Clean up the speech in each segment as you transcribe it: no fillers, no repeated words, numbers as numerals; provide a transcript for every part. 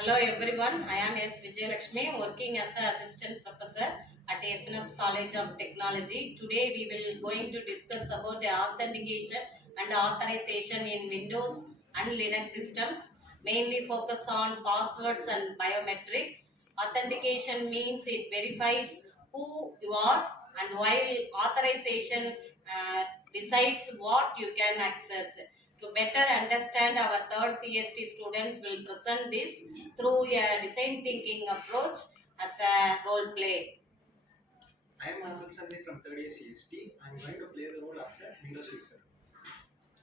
Hello everyone, I am S. Vijayalakshmi working as an assistant professor at SNS College of Technology. Today we will going to discuss about the authentication and authorization in Windows and Linux systems. Mainly focus on passwords and biometrics. Authentication means it verifies who you are, and while authorization decides what you can access. To better understand, our third CST students will present this through a design thinking approach as a role play. I am Atul Sanjay from third year CST. I am going to play the role as a Windows user.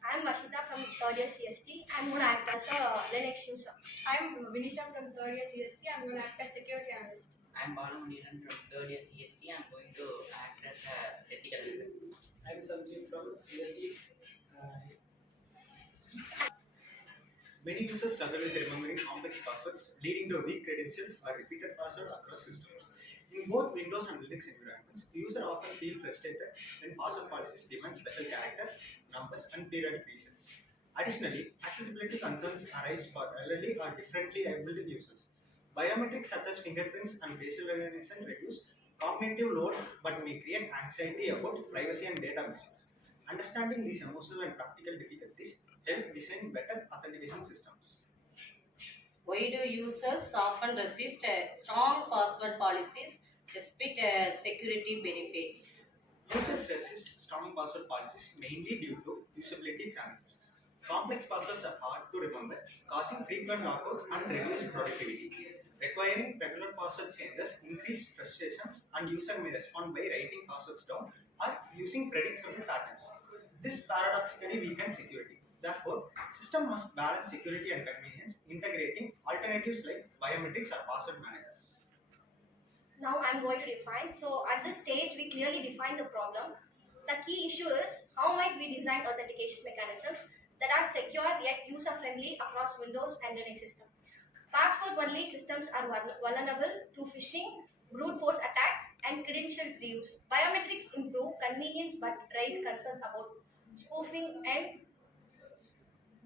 I'm Vashita from third year CST. I'm going to act as a Linux user. I'm Vinisha from third year CST. I'm going to act as security analyst. I'm Balamuniran from third year CST. I'm going to act as a ethical leader. I am Sanjeev from CST. Many users struggle with remembering complex passwords, leading to weak credentials or repeated password across systems. In both Windows and Linux environments, the user often feel frustrated when password policies demand special characters, numbers, and periodic resets. Additionally, accessibility concerns arise for elderly or differently abled users. Biometrics such as fingerprints and facial recognition reduce cognitive load but may create anxiety about privacy and data misuse. Understanding these emotional and practical difficulties help design better authentication systems. Why do users often resist strong password policies despite security benefits? Users resist strong password policies mainly due to usability challenges. Complex passwords are hard to remember, causing frequent lockouts and reduced productivity. Requiring regular password changes increase frustrations, and user may respond by writing passwords down or using predictable patterns. This paradoxically weakens security. Therefore, system must balance security and convenience, integrating alternatives like biometrics or password managers. Now I'm going to define. So at this stage, we clearly define the problem. The key issue is how might we design authentication mechanisms that are secure yet user-friendly across Windows and Linux systems. Password-only systems are vulnerable to phishing, brute force attacks, and credential reuse. Biometrics improve convenience but raise concerns about spoofing, and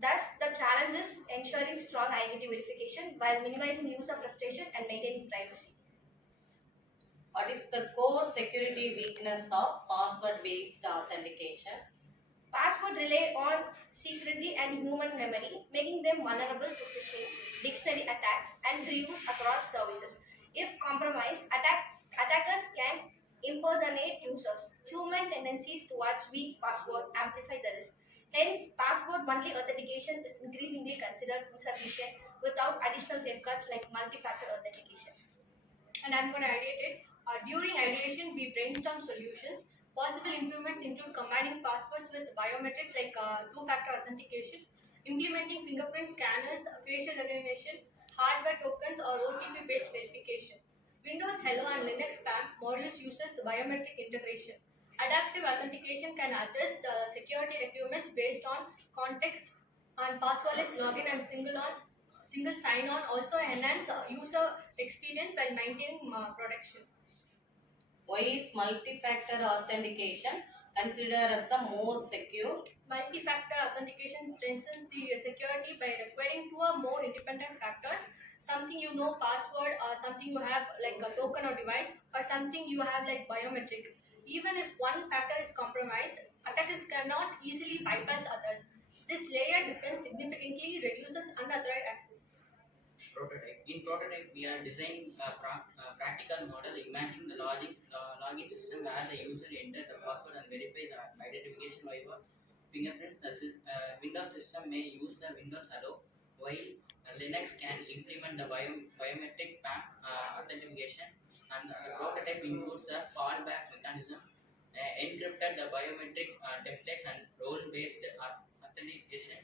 thus the challenge is ensuring strong identity verification while minimizing user frustration and maintaining privacy. What is the core security weakness of password-based authentication? Passwords rely on secrecy and human memory, making them vulnerable to phishing, dictionary attacks, and reuse across services. If compromised, attackers can impersonate users. Human tendencies towards weak password amplify the risk. Hence, password-only authentication is increasingly considered insufficient without additional safeguards like multi-factor authentication. And I'm going to ideate it. During ideation, we brainstorm solutions. Possible improvements include combining passwords with biometrics like two-factor authentication, implementing fingerprint scanners, facial recognition, hardware tokens, or OTP-based verification. Windows Hello and Linux PAM modules uses biometric integration. Adaptive authentication can adjust security requirements based on context, and passwordless login and single sign-on also enhance user experience while maintaining protection. Why is multi-factor authentication considered as the most secure? Multi-factor authentication strengthens the security by requiring two or more independent factors. Something you know password, or something you have like a token or device, or something you have like biometric. Even if one factor is compromised, attackers cannot easily bypass others. This layer defense significantly reduces unauthorized access. Prototype. In prototype, we are designing a practical model. Imagine the login system where the user enter the password and verify the identification via fingerprints. The Windows system may use the Windows Hello, while Linux can implement the biometric PAM authentication. And the prototype includes a fallback mechanism, encrypted the biometric templates, and role-based authentication.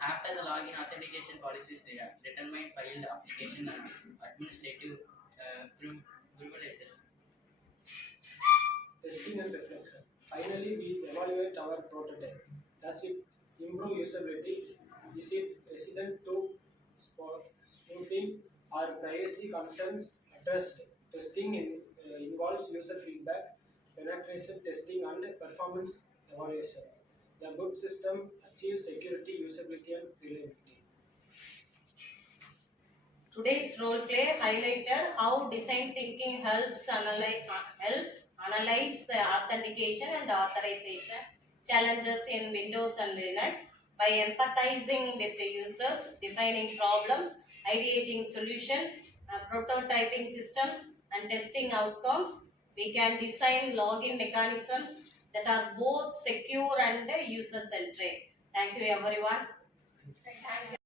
After the login, authentication policies determine filed application and administrative privileges. Testing and reflection. Finally, we evaluate our prototype. Does it improve usability? Is it resilient to spoofing or privacy concerns addressed? Testing involves user feedback, penetration testing, and performance evaluation. The good system achieves security, usability, and reliability. Today's role play highlighted how design thinking helps analyze the authentication and authorization challenges in Windows and Linux by empathizing with the users, defining problems, ideating solutions, prototyping systems, and testing outcomes. We can design login mechanisms that are both secure and user centric. Thank you, everyone. Thank you.